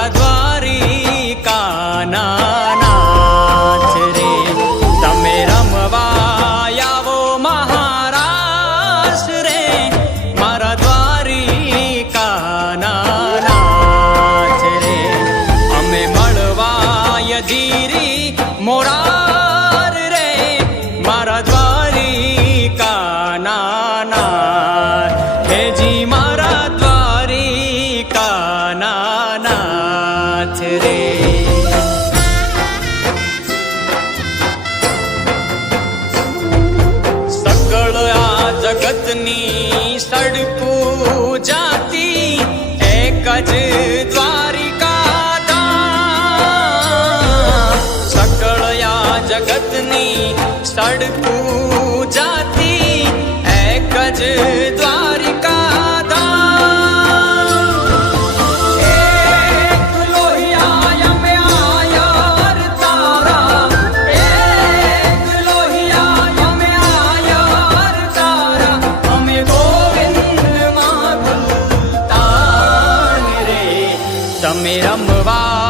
મારા દ્વારિકાના નાથ રે. તમે રમવા આવો મહારાજ રે, મારા દ્વારિકાના નાથ રે. અમે મળવા યજીરી મોરાર રે, મારા દ્વારિકાના નાથ. હેજી મારા દ્વારિકાના નાથ રે. સકળ આ જગતની સડકું જાતી એક જ દ્વારિકા. સકળ આ જગતની સડકું જાતી એક જ દ્વારિકા. તમે રમવા